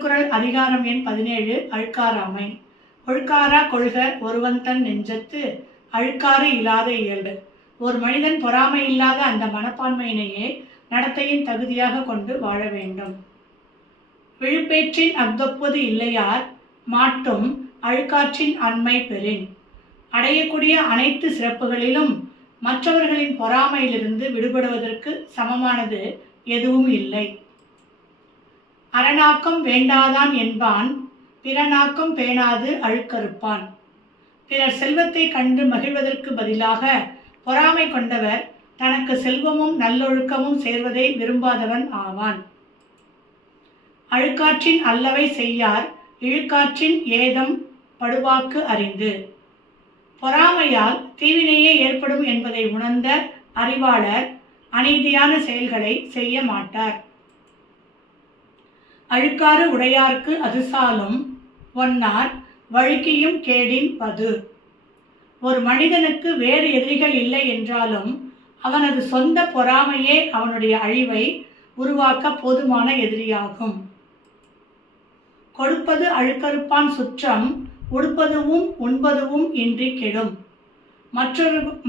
திருக்குறள் அதிகாரம் எண் 17 அழுக்காராமை. ஒழுக்காரா கொள்க ஒருவன்தன் நெஞ்சத்து அழுக்காறு இல்லாத இயல்பு. ஒரு மனிதன் பொறாமை இல்லாத அந்த மனப்பான்மையினையே நடத்தையின் தகுதியாக கொண்டு வாழ வேண்டும். விழுப்பேற்றின் அஃதொப்பது இல்லையார் மாட்டும் அழுக்காற்றின் அண்மை பெறின். அடையக்கூடிய அனைத்து சிறப்புகளிலும் மற்றவர்களின் பொறாமையிலிருந்து விடுபடுவதற்கு சமமானது எதுவும் இல்லை. அரணாக்கம் வேண்டாதான் என்பான் பிறனாக்கம் பேணாது அழுக்கறுப்பான். பிறர் செல்வத்தை கண்டு மகிழ்வதற்கு பதிலாக பொறாமை கொண்டவர் தனக்கு செல்வமும் நல்லொழுக்கமும் சேர்வதை விரும்பாதவன் ஆவான். அழுக்காற்றின் அல்லவை செய்யார் இழுக்காற்றின் ஏதம் படுவாக்கு அறிந்து. பொறாமையால் தீவினையே ஏற்படும் என்பதை உணர்ந்த அறிவாளர் அநீதியான செயல்களை செய்ய மாட்டார். அழுக்காறு உடையார்க்கு அது சாலும் ஒன்னார் வழுக்கியும் கேடின் பது. ஒரு மனிதனுக்கு வேறு எதிரிகள் இல்லை என்றாலும் அவனது சொந்த பொறாமையே அவனுடைய அழிவை உருவாக்க போதுமான எதிரியாகும். கொடுப்பது அழுக்கறுப்பான் சுற்றம் உடுப்பதுவும் உண்பதுவும் இன்றி கெடும்.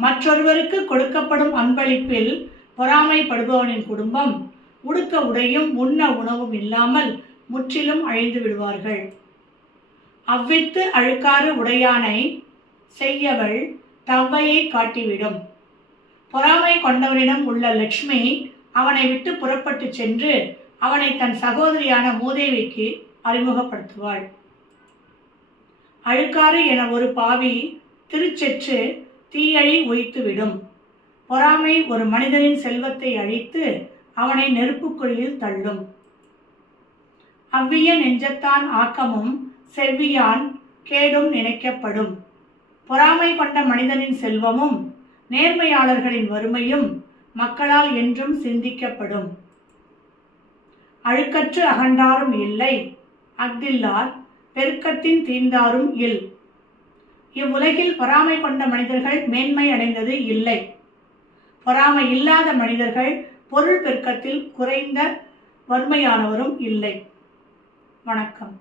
மற்றொருவருக்கு கொடுக்கப்படும் அன்பளிப்பில் பொறாமைப்படுபவனின் குடும்பம் உடுக்க உடையும் உண்ண உணவும் இல்லாமல் முற்றிலும் அழிந்து விடுவார்கள். அவ்வித்து அழுக்காறு உடையானை செய்யவள் தவ்வையை காட்டிவிடும். பொறாமை கொண்டவனிடம் உள்ள லட்சுமி அவனை விட்டு புறப்பட்டு சென்று அவனை தன் சகோதரியான மூதேவிக்கு அறிமுகப்படுத்துவாள். அழுக்காறு என ஒரு பாவி திருச்செற்று தீயழி உய்த்துவிடும். பொறாமை ஒரு மனிதனின் செல்வத்தை அழித்து அவனை நெருப்புக்குழியில் தள்ளும். அவ்விய நெஞ்சத்தான் ஆக்கமும் செவ்வியான் கேடும் நினைக்கப்படும். பொறாமை கொண்ட மனிதனின் செல்வமும் நேர்மையாளர்களின் வறுமையும் மக்களால் என்றும் சிந்திக்கப்படும். அழுக்கற்று அகன்றாரும் இல்லை அஃதில்லார் பெருக்கத்தின் தீர்ந்தாரும் இல். இவ்வுலகில் பொறாமை கொண்ட மனிதர்கள் மேன்மை அடைந்தது இல்லை. பொறாமை இல்லாத மனிதர்கள் பொருள் பெருக்கத்தில் குறைந்த வறுமையானவரும் இல்லை. வணக்கம்.